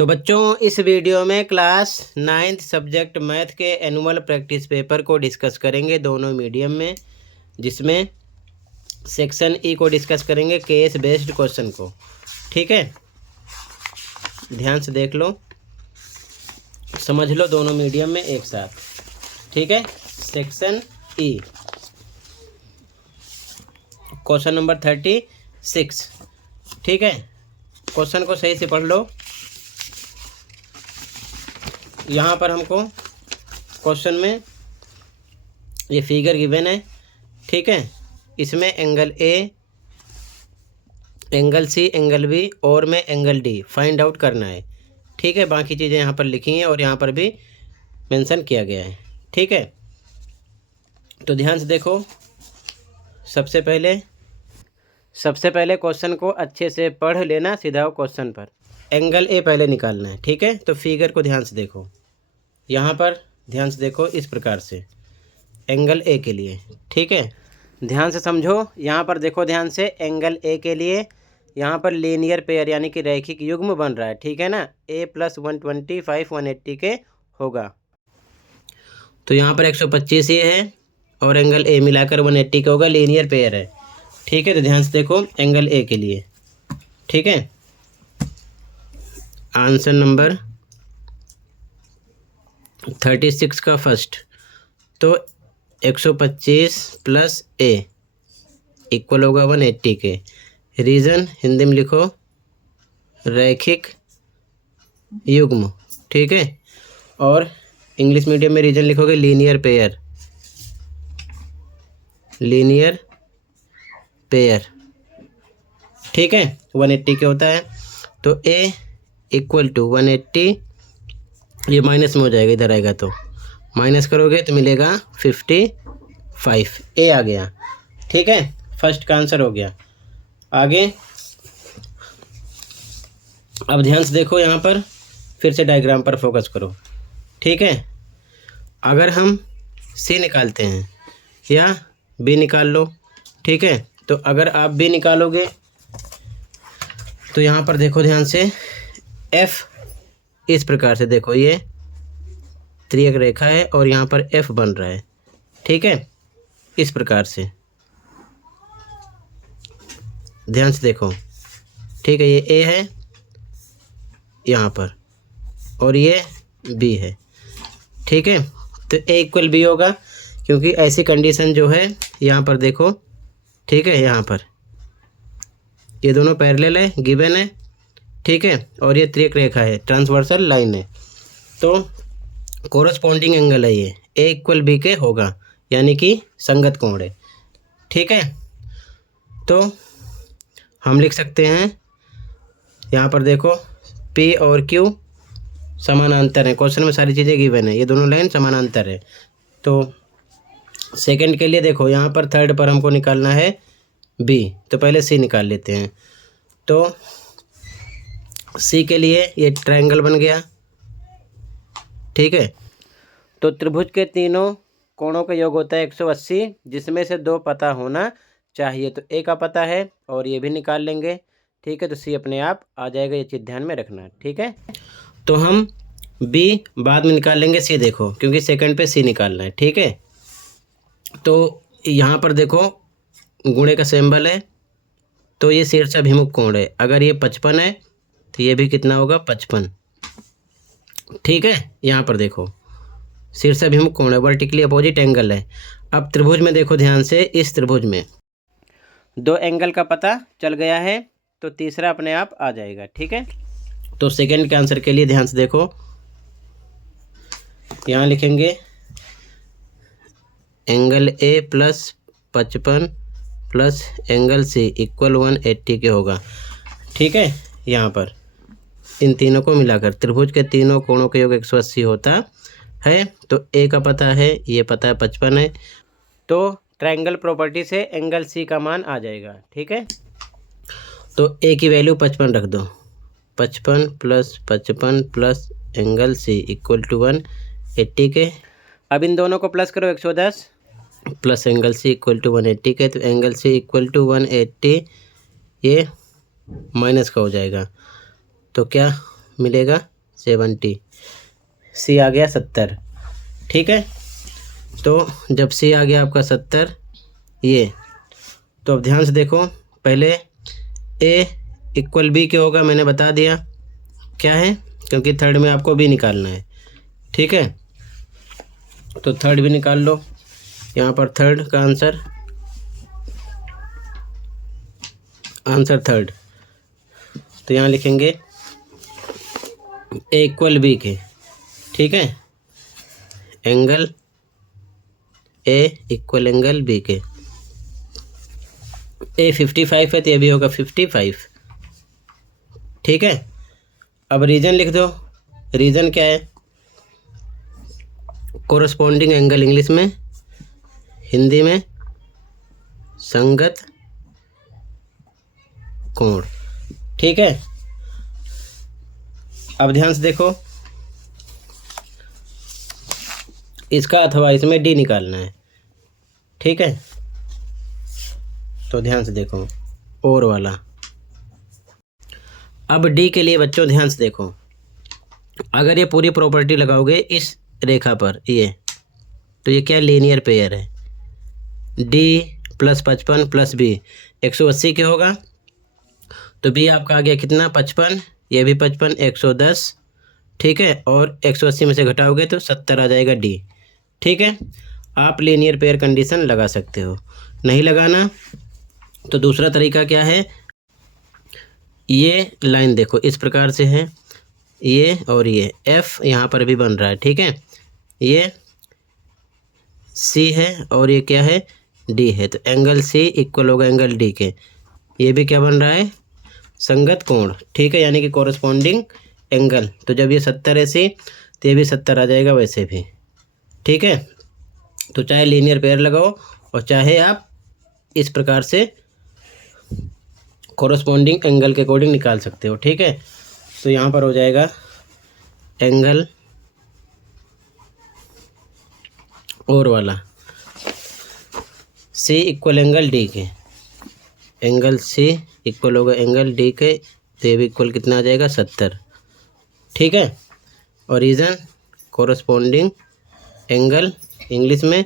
तो बच्चों, इस वीडियो में क्लास 9th सब्जेक्ट मैथ के एनुअल प्रैक्टिस पेपर को डिस्कस करेंगे दोनों मीडियम में, जिसमें सेक्शन ई को डिस्कस करेंगे केस बेस्ड क्वेश्चन को। ठीक है, ध्यान से देख लो, समझ लो दोनों मीडियम में एक साथ। ठीक है, सेक्शन ई क्वेश्चन नंबर 36। ठीक है, क्वेश्चन को सही से पढ़ लो। यहाँ पर हमको क्वेश्चन में ये फिगर गिवन है। ठीक है, इसमें angle A, angle C, angle B और में एंगल डी फाइंड आउट करना है। ठीक है, बाकी चीज़ें यहाँ पर लिखी हैं और यहाँ पर भी मेंशन किया गया है। ठीक है, तो ध्यान से देखो। सबसे पहले क्वेश्चन को अच्छे से पढ़ लेना, सीधा हो क्वेश्चन पर। एंगल ए पहले निकालना है। ठीक है, तो फिगर को ध्यान से देखो, यहाँ पर ध्यान से देखो, इस प्रकार से एंगल ए के लिए। ठीक है, ध्यान से समझो, यहाँ पर देखो ध्यान से। एंगल ए के लिए यहाँ पर लीनियर पेयर यानी कि रैखिक युग्म बन रहा है। ठीक है ना, a + 125 180 के होगा। तो यहाँ पर 125 ये है और एंगल ए मिलाकर 180 का होगा, लीनियर पेयर है। ठीक है, तो ध्यान से देखो एंगल ए के लिए। ठीक है, आंसर नंबर 36 का फर्स्ट। तो 125 + a इक्वल होगा 180 के। रीजन हिंदी में लिखो रैखिक युग्म। ठीक है, और इंग्लिश मीडियम में रीजन लिखोगे लीनियर पेयर। Linear pair. ठीक है, 180 के होता है। तो a = 180, ये माइनस में हो जाएगा, इधर आएगा तो माइनस करोगे तो मिलेगा 55। ए आ गया। ठीक है, फर्स्ट का आंसर हो गया। आगे अब ध्यान से देखो, यहाँ पर फिर से डायग्राम पर फोकस करो। ठीक है, अगर हम सी निकालते हैं या बी निकाल लो। ठीक है, तो अगर आप बी निकालोगे तो यहाँ पर देखो ध्यान से, एफ इस प्रकार से देखो, ये त्रियक रेखा है और यहाँ पर एफ बन रहा है। ठीक है, इस प्रकार से ध्यान से देखो। ठीक है, ये ए है यहाँ पर और ये बी है। ठीक है, तो ए = बी होगा, क्योंकि ऐसी कंडीशन जो है यहाँ पर देखो। ठीक है, यहाँ पर ये दोनों पैरेलल है, गिवन है। ठीक है, और ये त्रियक रेखा है, ट्रांसवर्सल लाइन है, तो कोरस्पॉन्डिंग एंगल है ये, ए = बी के होगा, यानी कि संगत कोण है। ठीक है, तो हम लिख सकते हैं यहाँ पर देखो P और Q समानांतर है। क्वेश्चन में सारी चीज़ें गिवन है, ये दोनों लाइन समानांतर है। तो सेकंड के लिए देखो, यहाँ पर थर्ड पर हमको निकालना है B, तो पहले C निकाल लेते हैं। तो C के लिए ये ट्रायंगल बन गया। ठीक है, तो त्रिभुज के तीनों कोणों का योग होता है 180, जिसमें से 2 पता होना चाहिए। तो A का पता है और ये भी निकाल लेंगे। ठीक है, तो C अपने आप आ जाएगा, ये चीज़ ध्यान में रखना। ठीक है, तो हम B बाद में निकाल लेंगे, C देखो, क्योंकि सेकंड पे C निकालना है। ठीक है, तो यहाँ पर देखो गुणे का सिंबल है, तो ये शीर्षाभिमुख कोण है। अगर ये 55 है तो ये भी कितना होगा, 55। ठीक है, यहाँ पर देखो शीर्षाभिमुख कोण है, वर्टिकली अपोजिट एंगल है। अब त्रिभुज में देखो ध्यान से, इस त्रिभुज में 2 एंगल का पता चल गया है, तो तीसरा अपने आप आ जाएगा। ठीक है, तो सेकंड के आंसर के लिए ध्यान से देखो, यहाँ लिखेंगे एंगल A + 55 + एंगल C = 180 के होगा। ठीक है, यहाँ पर इन तीनों को मिलाकर त्रिभुज के तीनों कोणों का योग 180 होता है। तो A का पता है, ये पता है 55 है, तो ट्रायंगल प्रॉपर्टी से एंगल C का मान आ जाएगा। ठीक है, तो A की वैल्यू 55 रख दो। 55 + 55 + एंगल C = 180 के। अब इन दोनों को प्लस करो, 110 + एंगल C = 180 के। तो एंगल C = 180, ये माइनस का हो जाएगा, तो क्या मिलेगा 70, सी आ गया 70। ठीक है, तो जब सी आ गया आपका 70 ये, तो अब ध्यान से देखो, पहले ए इक्वल बी के होगा, मैंने बता दिया क्या है, क्योंकि थर्ड में आपको बी निकालना है। ठीक है, तो थर्ड भी निकाल लो। यहाँ पर थर्ड का आंसर थर्ड, तो यहाँ लिखेंगे ए इक्वल बी के। ठीक है, angle A equal angle B के। ए 55 है तो ये भी होगा 55। ठीक है, अब रीजन लिख दो। रीजन क्या है? कोरस्पॉन्डिंग एंगल इंग्लिश में, हिंदी में संगत कोण। ठीक है, अब ध्यान से देखो, इसका अथवा इसमें डी निकालना है। ठीक है, तो ध्यान से देखो और वाला। अब डी के लिए बच्चों ध्यान से देखो, अगर ये पूरी प्रॉपर्टी लगाओगे इस रेखा पर ये, तो ये क्या लीनियर पेयर है। डी प्लस 55 प्लस बी 180 के होगा, तो बी आपका आ गया कितना 55, ये भी 55, 110। ठीक है, और 180 में से घटाओगे तो 70 आ जाएगा डी। ठीक है, आप लीनियर पेयर कंडीशन लगा सकते हो। नहीं लगाना तो दूसरा तरीका क्या है, ये लाइन देखो इस प्रकार से है, ये और ये एफ यहाँ पर भी बन रहा है। ठीक है, ये सी है और ये क्या है डी है, तो एंगल सी इक्वल होगा एंगल डी के। ये भी क्या बन रहा है संगत कोण। ठीक है, यानी कि कोरस्पॉन्डिंग एंगल। तो जब ये 70 है सी, तो ये भी 70 आ जाएगा वैसे भी। ठीक है, तो चाहे लीनियर पेयर लगाओ और चाहे आप इस प्रकार से कोरस्पॉन्डिंग एंगल के अकॉर्डिंग निकाल सकते हो। ठीक है, तो यहाँ पर हो जाएगा एंगल और वाला सी इक्वल एंगल डी के, एंगल सी इक्वल होगा एंगल डी के, तो ये भी इक्वल कितना आ जाएगा 70। ठीक है, और रीजन कोरस्पॉन्डिंग एंगल इंग्लिश में,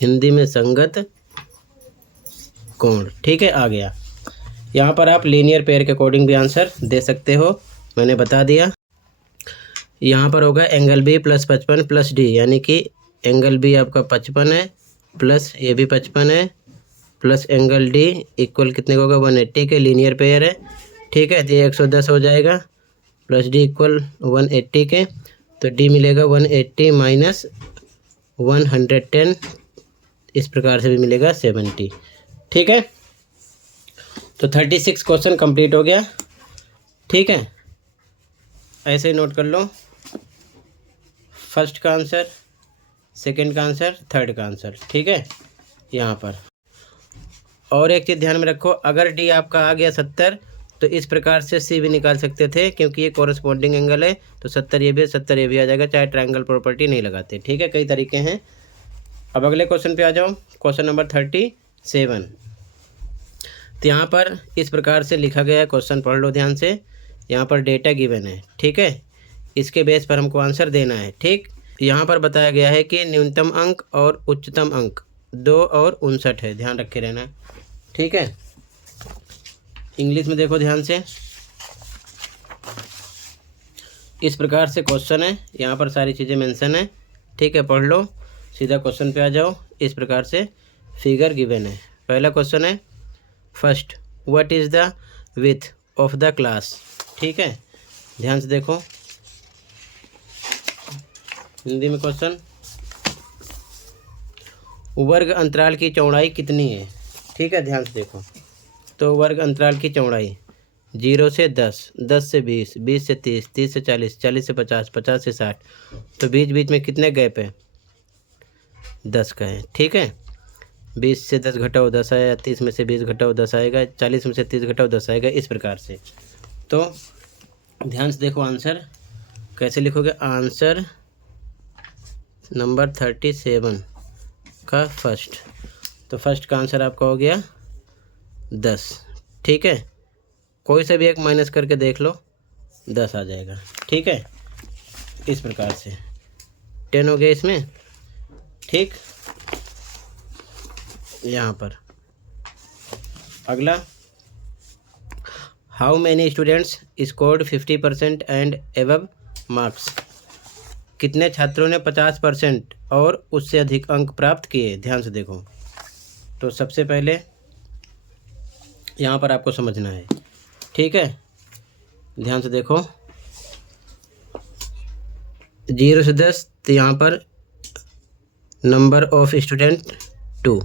हिंदी में संगत कोण। ठीक है, आ गया। यहाँ पर आप लीनियर पेयर के अकॉर्डिंग भी आंसर दे सकते हो, मैंने बता दिया। यहाँ पर होगा angle B plus 55 plus D, यानी कि एंगल बी आपका 55 है प्लस ये भी 55 है प्लस एंगल डी इक्वल कितने का होगा 180 के, लीनियर पेयर है। ठीक है, तो ये 110 हो जाएगा प्लस डी इक्वल 180 के, तो डी मिलेगा 180 माइनस 110, इस प्रकार से भी मिलेगा 70। ठीक है, तो 36 क्वेश्चन कंप्लीट हो गया। ठीक है, ऐसे ही नोट कर लो, फर्स्ट का आंसर, सेकंड का आंसर, थर्ड का आंसर। ठीक है, यहाँ पर और एक चीज़ ध्यान में रखो, अगर डी आपका आ गया 70 तो इस प्रकार से सी भी निकाल सकते थे, क्योंकि ये कोरस्पॉन्डिंग एंगल है, तो 70 ये भी 70 ये भी आ जाएगा, चाहे ट्रायंगल प्रॉपर्टी नहीं लगाते। ठीक है, कई तरीके हैं। अब अगले क्वेश्चन पे आ जाओ, क्वेश्चन नंबर 37। तो यहाँ पर इस प्रकार से लिखा गया है, क्वेश्चन पढ़ लो ध्यान से। यहाँ पर डेटा गिवन है। ठीक है, इसके बेस पर हमको आंसर देना है। ठीक, यहाँ पर बताया गया है कि न्यूनतम अंक और उच्चतम अंक 2 और 59 है, ध्यान रखे रहना। ठीक है, इंग्लिश में देखो ध्यान से, इस प्रकार से क्वेश्चन है, यहाँ पर सारी चीज़ें मेंशन है। ठीक है, पढ़ लो, सीधा क्वेश्चन पे आ जाओ। इस प्रकार से फिगर गिवन है। पहला क्वेश्चन है, first what is the width of the class. ठीक है, ध्यान से देखो, हिंदी में क्वेश्चन, वर्ग अंतराल की चौड़ाई कितनी है। ठीक है, ध्यान से देखो, तो वर्ग अंतराल की चौड़ाई 0 से 10, 10 से 20, 20 से 30, 30 से 40, 40 से 50, 50 से 60, तो बीच बीच में कितने गैप है 10 का है। ठीक है, 20 से 10 घटाओ 10 आया, 30 में से 20 घटाओ 10 आएगा, 40 में से 30 घटाओ 10 आएगा, इस प्रकार से। तो ध्यान से देखो, आंसर कैसे लिखोगे, आंसर नंबर 37 का फर्स्ट, तो फर्स्ट का आंसर आपका हो गया 10। ठीक है, कोई सा भी एक माइनस करके देख लो, 10 आ जाएगा। ठीक है, इस प्रकार से 10 हो गया इसमें। ठीक, यहाँ पर अगला, how many students scored 50% and above marks. कितने छात्रों ने 50% और उससे अधिक अंक प्राप्त किए। ध्यान से देखो। तो सबसे पहले यहाँ पर आपको समझना है। ठीक है, ध्यान से देखो। 0 से 10, तो यहाँ पर नंबर ऑफ स्टूडेंट 2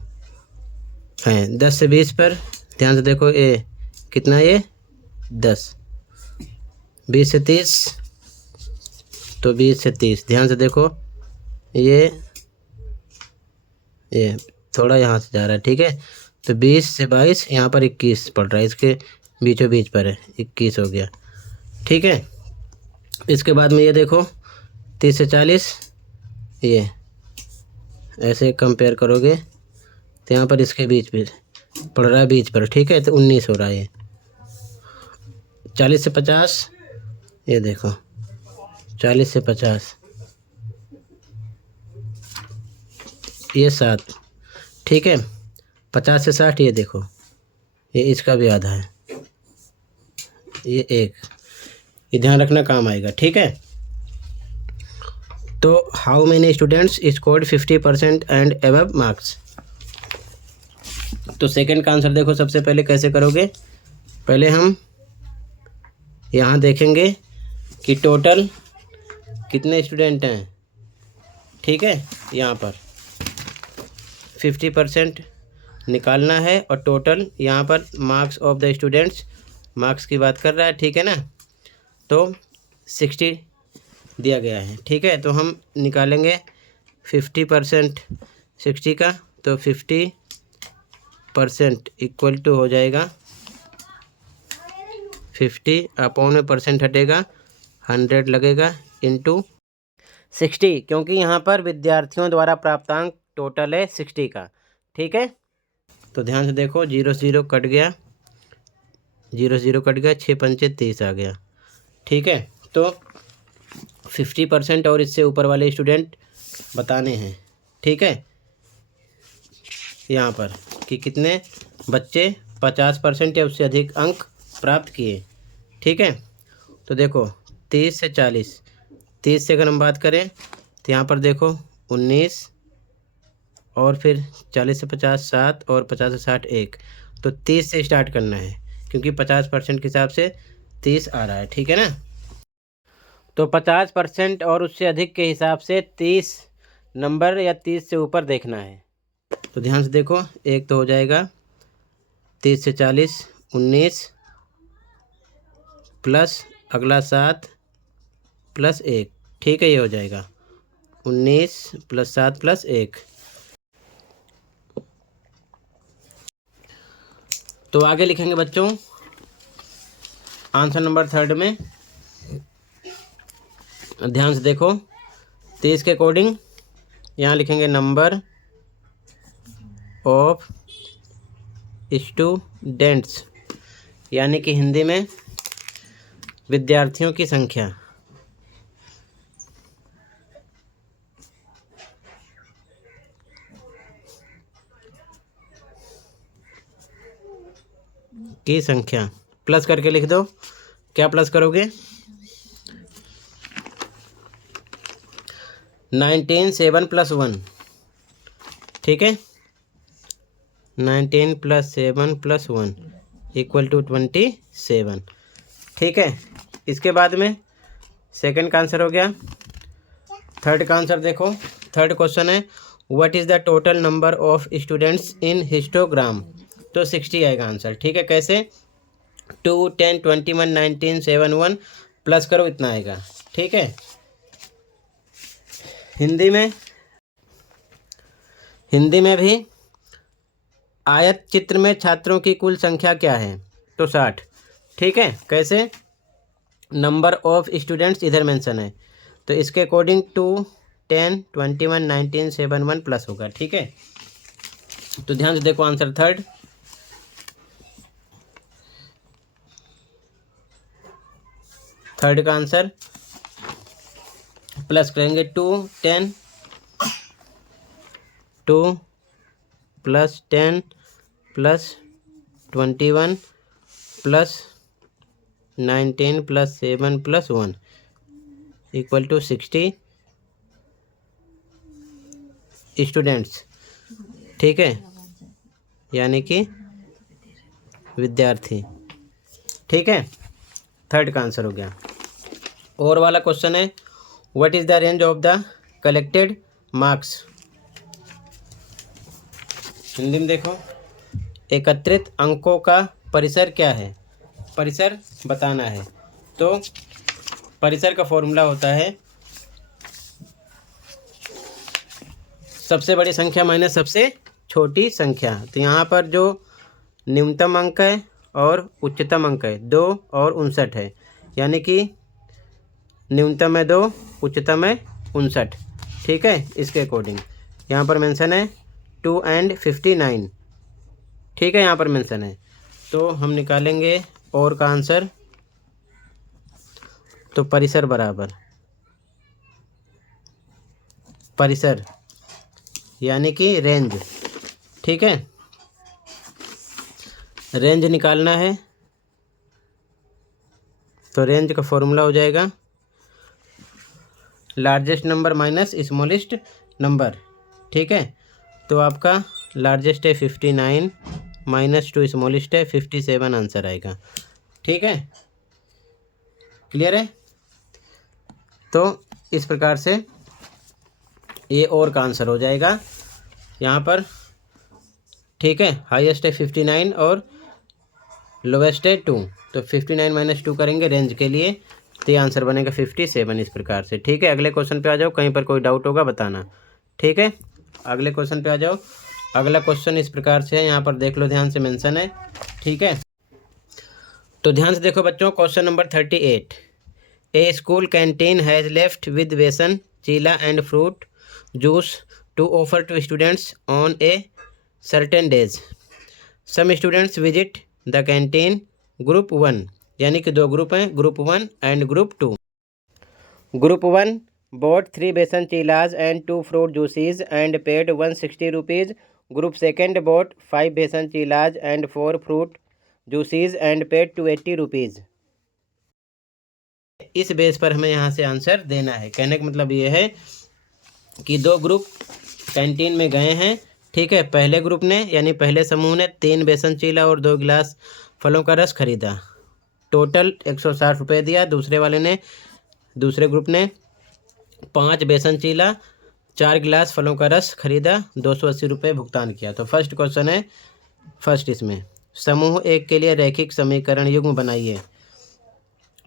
हैं। 10 से 20 पर ध्यान से देखो, ये कितना, ये 10। 20 से 30, तो 20 से 30 ध्यान से देखो, ये थोड़ा यहाँ से जा रहा है। ठीक है, तो 20 से 22, यहाँ पर 21 पड़ रहा है, इसके बीचों बीच पर है, 21 हो गया। ठीक है, इसके बाद में ये देखो 30 से 40, ये ऐसे कंपेयर करोगे तो यहाँ पर इसके बीच में पड़ रहा है, बीच पर। ठीक है, तो 19 हो रहा है ये। 40 से 50, ये देखो 40 से 50, ये 7। ठीक है, 50 से 60, ये देखो, ये इसका भी आधा है, ये 1। ये ध्यान रखना, काम आएगा। ठीक है, तो how many students scored 50% and above marks. तो सेकंड का आंसर देखो, सबसे पहले कैसे करोगे। पहले हम यहाँ देखेंगे कि टोटल कितने स्टूडेंट हैं। ठीक है, यहाँ पर 50% निकालना है और टोटल यहाँ पर marks of the students, marks की बात कर रहा है। ठीक है ना, तो 60 दिया गया है। ठीक है, तो हम निकालेंगे 50% 60 का, तो 50% इक्वल टू हो जाएगा 50 अपॉन में परसेंट हटेगा 100 लगेगा इंटू 60, क्योंकि यहाँ पर विद्यार्थियों द्वारा प्राप्तांक टोटल है 60 का। ठीक है, तो ध्यान से देखो, 0 से 0 कट गया, 0 से 0 कट गया, 6 पंचे 30 आ गया। ठीक है, तो 50% और इससे ऊपर वाले स्टूडेंट बताने हैं। ठीक है, यहाँ पर कि कितने बच्चे 50% या उससे अधिक अंक प्राप्त किए। ठीक है, तो देखो 30 से 40, 30 से अगर हम बात करें तो यहाँ पर देखो 19, और फिर 40 से 50 7, और 50 से 60 1, तो 30 से स्टार्ट करना है, क्योंकि 50% के हिसाब से 30 आ रहा है। ठीक है ना, तो 50% और उससे अधिक के हिसाब से 30 नंबर या 30 से ऊपर देखना है। तो ध्यान से देखो, एक तो हो जाएगा 30 से 40 19 प्लस अगला 7 प्लस 1। ठीक है, ये हो जाएगा 19 प्लस 7 प्लस 1। तो आगे लिखेंगे बच्चों आंसर नंबर 3 में। ध्यान से देखो, 30 के अकॉर्डिंग यहाँ लिखेंगे नंबर ऑफ स्टूडेंट्स, यानी कि हिंदी में विद्यार्थियों की संख्या। की संख्या प्लस करके लिख दो। क्या प्लस करोगे, 19 7 प्लस 1। ठीक है, 19 प्लस 7 प्लस 1 इक्वल टू 27। ठीक है, इसके बाद में सेकंड का आंसर हो गया। थर्ड का आंसर देखो, थर्ड क्वेश्चन है what is the total number of students in histogram. तो 60 आएगा आंसर। ठीक है, कैसे, 2 10 21 19 7 1 प्लस करो, इतना आएगा। ठीक है, हिंदी में भी आयत चित्र में छात्रों की कुल संख्या क्या है, तो 60। ठीक है, कैसे, नंबर ऑफ स्टूडेंट्स इधर मेंशन है, तो इसके अकॉर्डिंग 2 10 21 19 7 1 प्लस होगा। ठीक है, तो ध्यान से देखो आंसर थर्ड। थर्ड का आंसर प्लस करेंगे 2 10 2 plus 10 plus 21 plus 19 plus 7 plus 1 equal to 60 students. ठीक है, यानी कि विद्यार्थी। ठीक है, थर्ड का आंसर हो गया। और वाला क्वेश्चन है what is the range of the collected marks. Hindi में देखो, एकत्रित अंकों का परिसर क्या है, परिसर बताना है। तो परिसर का फॉर्मूला होता है सबसे बड़ी संख्या माइनस सबसे छोटी संख्या। तो यहाँ पर जो न्यूनतम अंक है और उच्चतम अंक है 2 और 59 है, यानी कि न्यूनतम है 2, उच्चतम है 59। ठीक है, इसके अकॉर्डिंग यहाँ पर मेंशन है 2 and 59। ठीक है, यहाँ पर मेंशन है। तो हम निकालेंगे और का आंसर। तो परिसर बराबर परिसर यानी कि रेंज। ठीक है, रेंज निकालना है तो रेंज का फॉर्मूला हो जाएगा largest number minus smallest number. ठीक है, तो आपका लार्जेस्ट है 59 माइनस 2 स्मॉलेस्ट है 57 आंसर आएगा। ठीक है, क्लियर है। तो इस प्रकार से ये और का आंसर हो जाएगा यहाँ पर। ठीक है, हाईएस्ट है 59 और लोवेस्ट है 2, तो 59 माइनस 2 करेंगे रेंज के लिए, तो ये आंसर बनेगा 57 इस प्रकार से। ठीक है, अगले क्वेश्चन पे आ जाओ, कहीं पर कोई डाउट होगा बताना। ठीक है, अगले क्वेश्चन पे आ जाओ। अगला क्वेश्चन इस प्रकार से है, यहाँ पर देख लो, ध्यान से मेंशन है। ठीक है, तो ध्यान से देखो बच्चों, question number 38। A school canteen has left with besan chilla and fruit juice to offer to students on a certain days. Some students visit the canteen. Group 1 यानी कि 2 ग्रुप हैं, group 1 and group 2। Group 1 bought 3 besan chilas and 2 fruit juices and paid 160 rupees. Group 2 bought 5 besan chilas and 4 fruit juices and paid 280 rupees. इस base पर हमें यहाँ से answer देना है। कहने का मतलब ये है कि 2 ग्रुप कैंटीन में गए हैं। ठीक है, पहले ग्रुप ने यानी पहले समूह ने 3 बेसन चीला और 2 गिलास फलों का रस खरीदा, टोटल 160 रुपये दिया। दूसरे ग्रुप ने 5 बेसन चीला 4 गिलास फलों का रस खरीदा, 280 रुपये भुगतान किया। तो फर्स्ट क्वेश्चन है, फर्स्ट इसमें समूह 1 के लिए रैखिक समीकरण युग्म बनाइए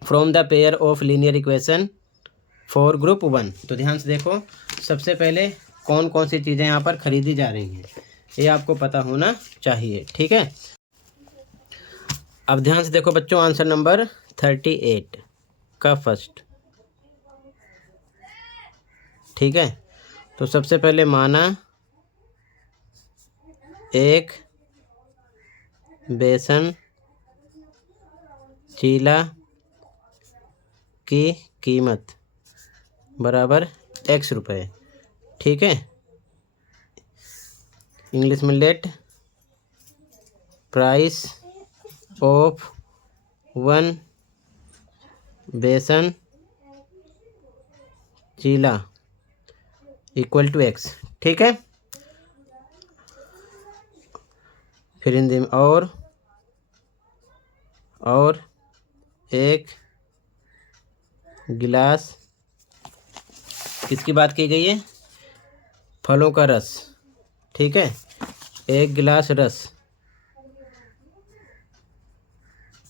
from the pair of linear equation for group 1। तो ध्यान से देखो, सबसे पहले कौन कौन सी चीज़ें यहाँ पर खरीदी जा रही हैं ये आपको पता होना चाहिए। ठीक है, अब ध्यान से देखो बच्चों, आंसर नंबर 38 का फर्स्ट। ठीक है, तो सबसे पहले माना 1 बेसन चीला की कीमत बराबर x रुपये। ठीक है, इंग्लिश में लेट प्राइस ऑफ 1 बेसन चीला इक्वल टू x। ठीक है, फिर हिंदी में और 1 गिलास, किसकी बात की गई है, फलों का रस। ठीक है, 1 गिलास रस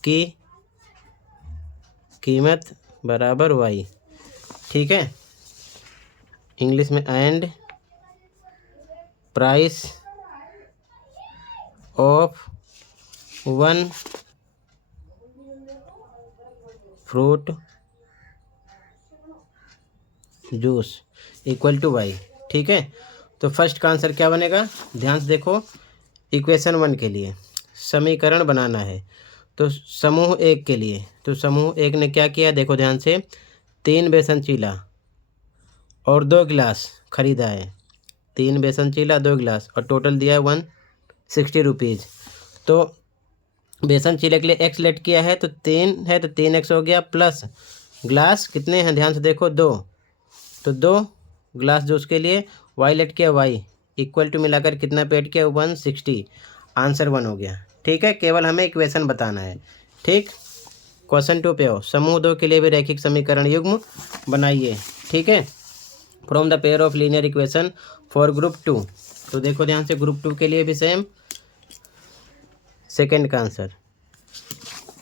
की कीमत बराबर y। ठीक है, इंग्लिश में and price of 1 fruit juice equal to y। ठीक है, तो फर्स्ट का आंसर क्या बनेगा, ध्यान से देखो, इक्वेशन 1 के लिए समीकरण बनाना है। तो समूह एक के लिए, तो समूह एक ने क्या किया देखो ध्यान से, 3 बेसन चीला और 2 गिलास खरीदा है। 3 बेसन चीला 2 गिलास और टोटल दिया है 160 रुपीज़। तो बेसन चीले के लिए एक्स लेट किया है तो 3 है तो 3x हो गया, प्लस ग्लास कितने हैं ध्यान से देखो 2, तो 2 ग्लास जूस के लिए वाई लेट किया वाई इक्वल टू मिलाकर कितना पेड किया 160, आंसर 1 हो गया। ठीक है, केवल हमें इक्वेशन बताना है। ठीक, क्वेश्चन 2 पे हो, समूह 2 के लिए भी रैखिक समीकरण युग्म बनाइए। ठीक है, from the pair of linear equation for group 2। तो देखो ध्यान से ग्रुप 2 के लिए भी सेम, सेकेंड का आंसर।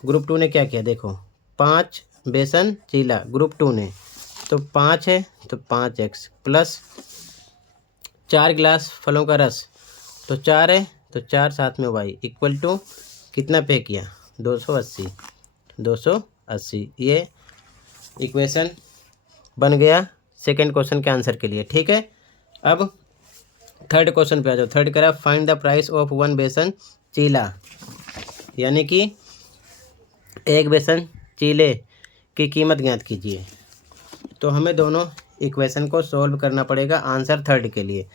ग्रुप 2 ने क्या किया देखो, 5 बेसन चीला ग्रुप 2 ने, तो 5 है तो 5x प्लस 4 गिलास फलों का रस, तो 4 है तो 4 साथ में y इक्वल टू कितना पे किया 280, 280। ये इक्वेशन बन गया सेकेंड क्वेश्चन के आंसर के लिए। ठीक है, अब थर्ड क्वेश्चन पे आ जाओ। थर्ड करा फाइंड द प्राइस ऑफ 1 बेसन चीला, यानी कि एक बेसन चीले की कीमत ज्ञात कीजिए। तो हमें दोनों इक्वेशन को सॉल्व करना पड़ेगा आंसर थर्ड के लिए।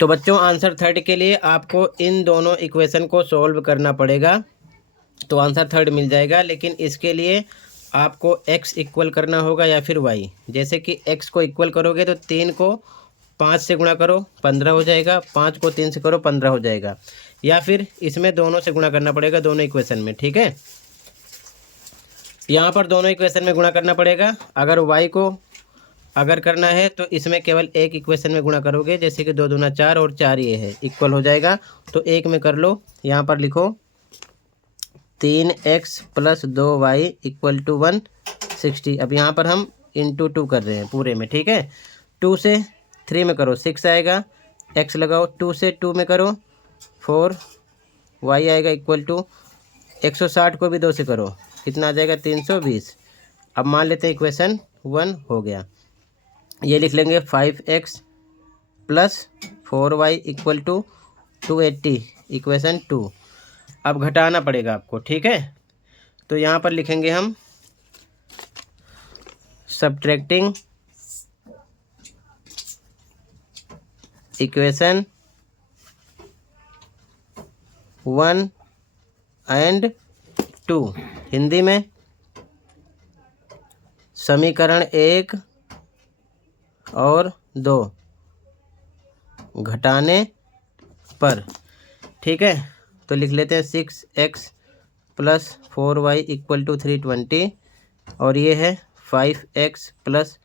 तो बच्चों आंसर थर्ड के लिए आपको इन दोनों इक्वेशन को सॉल्व करना पड़ेगा, तो आंसर थर्ड मिल जाएगा। लेकिन इसके लिए आपको x इक्वल करना होगा या फिर y। जैसे कि x को इक्वल करोगे तो 3 को 5 से गुणा करो 15 हो जाएगा, 5 को 3 से करो 15 हो जाएगा, या फिर इसमें दोनों से गुणा करना पड़ेगा दोनों इक्वेशन में। ठीक है, यहाँ पर दोनों इक्वेशन में गुणा करना पड़ेगा। अगर y को अगर करना है तो इसमें केवल एक इक्वेशन में गुणा करोगे, जैसे कि 2 दूना 4 और 4 ये है इक्वल हो जाएगा, तो एक में कर लो। यहाँ पर लिखो 3x plus 2y equal to 160। अब यहाँ पर हम इंटू 2 कर रहे हैं पूरे में। ठीक है, 2 से 3 में करो 6 आएगा, x लगाओ, 2 से 2 में करो 4, y आएगा इक्वल टू 160 को भी 2 से करो कितना आ जाएगा 320। अब मान लेते हैं इक्वेशन 1 हो गया। ये लिख लेंगे 5x plus 4y equal to 280 equation 2। अब घटाना पड़ेगा आपको। ठीक है, तो यहाँ पर लिखेंगे हम सब्ट्रैक्टिंग इक्वेशन 1 एंड 2, हिंदी में समीकरण 1 और 2 घटाने पर। ठीक है, तो लिख लेते हैं 6x plus 4y equal to 320 और ये है 5x plus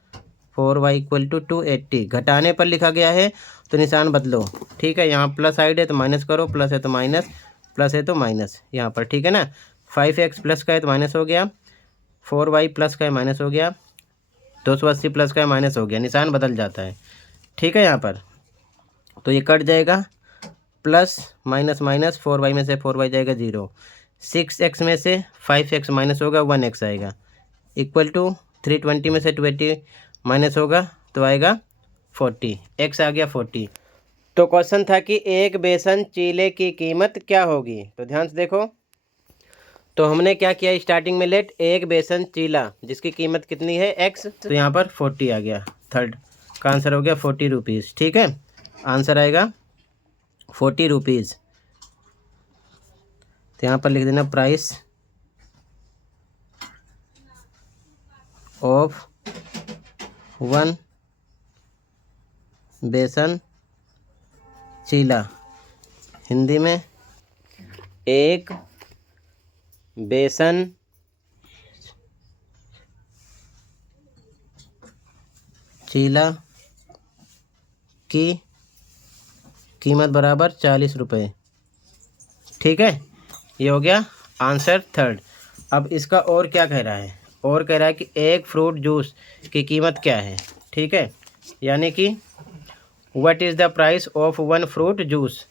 4y equal to 280। घटाने पर लिखा गया है तो निशान बदलो। ठीक है, यहाँ प्लस साइड है तो माइनस करो, प्लस है तो माइनस, प्लस है तो माइनस यहाँ पर। ठीक है ना, 5x प्लस का है तो माइनस हो गया, 4y प्लस का है माइनस हो गया, 280 प्लस का है माइनस हो गया, निशान बदल जाता है। ठीक है, यहाँ पर तो ये कट जाएगा, प्लस माइनस माइनस 4y में से 4y जाएगा 0, 6x में से 5x माइनस होगा 1x आएगा इक्वल टू 320 में से 280 माइनस होगा तो आएगा 40, x आ गया 40। तो क्वेश्चन था कि एक बेसन चीले की कीमत क्या होगी। तो ध्यान से देखो, तो हमने क्या किया स्टार्टिंग में, लेट एक बेसन चीला जिसकी कीमत कितनी है x, तो यहाँ पर 40 आ गया, थर्ड का आंसर हो गया 40 रुपीज़। ठीक है, आंसर आएगा 40 रुपीज़। तो यहाँ पर लिख देना प्राइस ऑफ 1 बेसन चीला, हिंदी में एक बेसन चीला की कीमत बराबर 40 रुपये। ठीक है, ये हो गया आंसर थर्ड। अब इसका और क्या कह रहा है, और कह रहा है कि एक फ्रूट जूस की कीमत क्या है। ठीक है, यानी कि what is the price of 1 fruit juice.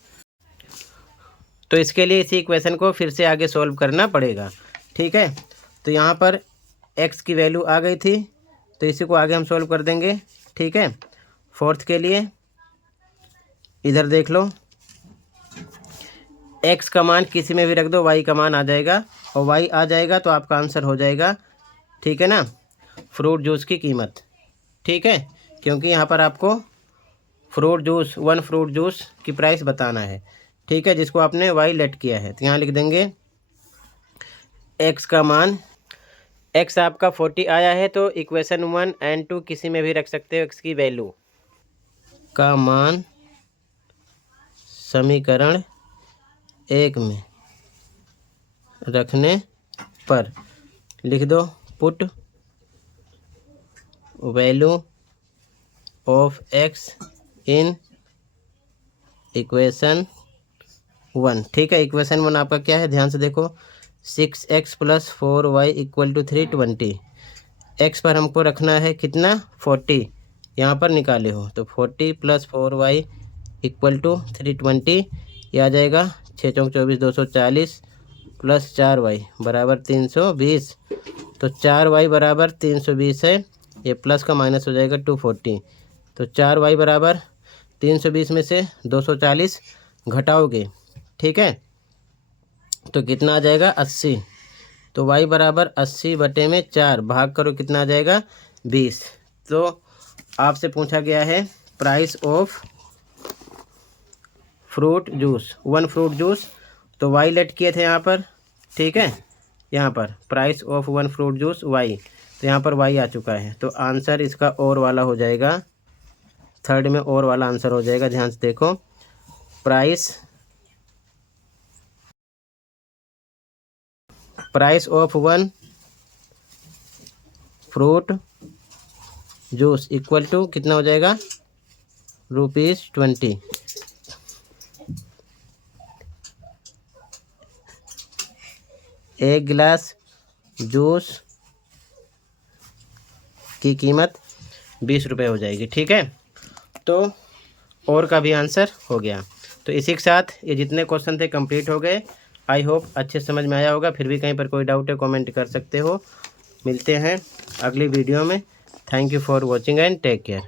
तो इसके लिए इसी इक्वेशन को फिर से आगे सॉल्व करना पड़ेगा। ठीक है, तो यहाँ पर x की वैल्यू आ गई थी तो इसी को आगे हम सॉल्व कर देंगे। ठीक है, फोर्थ के लिए इधर देख लो, एक्स का मान किसी में भी रख दो, वाई का मान आ जाएगा, और वाई आ जाएगा तो आपका आंसर हो जाएगा, ठीक है ना, फ्रूट जूस की कीमत। ठीक है, क्योंकि यहाँ पर आपको फ्रूट जूस, 1 फ्रूट जूस की प्राइस बताना है। ठीक है, जिसको आपने वाई लेट किया है। तो यहाँ लिख देंगे एक्स का मान, एक्स आपका 40 आया है तो इक्वेशन 1 एंड 2 किसी में भी रख सकते हो। एक्स की वैल्यू का मान समीकरण 1 में रखने पर लिख दो put value of x in equation 1। ठीक है, इक्वेशन 1 आपका क्या है, ध्यान से देखो, 6x + 4y = 320। एक्स पर हमको रखना है कितना, 40, यहाँ पर निकाले हो तो 40 + 4y = 320, ये आ जाएगा 6 चौक 24 240 + 4y = 320। तो 4y = 320 है, ये प्लस का माइनस हो जाएगा 240। तो 4y = 320 में से 240 घटाओगे, ठीक है, तो कितना आ जाएगा, 80। तो y = 80/4 भाग करो, कितना आ जाएगा, 20। तो आपसे पूछा गया है price of fruit juice, 1 fruit juice, तो y लेट किए थे यहाँ पर। ठीक है, यहाँ पर price of 1 fruit juice y, तो यहाँ पर y आ चुका है, तो आंसर इसका और वाला हो जाएगा, थर्ड में और वाला आंसर हो जाएगा। ध्यान से देखो, प्राइस ऑफ 1 फ्रूट जूस = कितना हो जाएगा, ₹20। एक गिलास जूस की कीमत 20 रुपये हो जाएगी। ठीक है, तो और का भी आंसर हो गया। तो इसी के साथ ये जितने क्वेश्चन थे कंप्लीट हो गए। आई होप अच्छे समझ में आया होगा। फिर भी कहीं पर कोई डाउट है कमेंट कर सकते हो। मिलते हैं अगली वीडियो में। Thank you for watching and take care.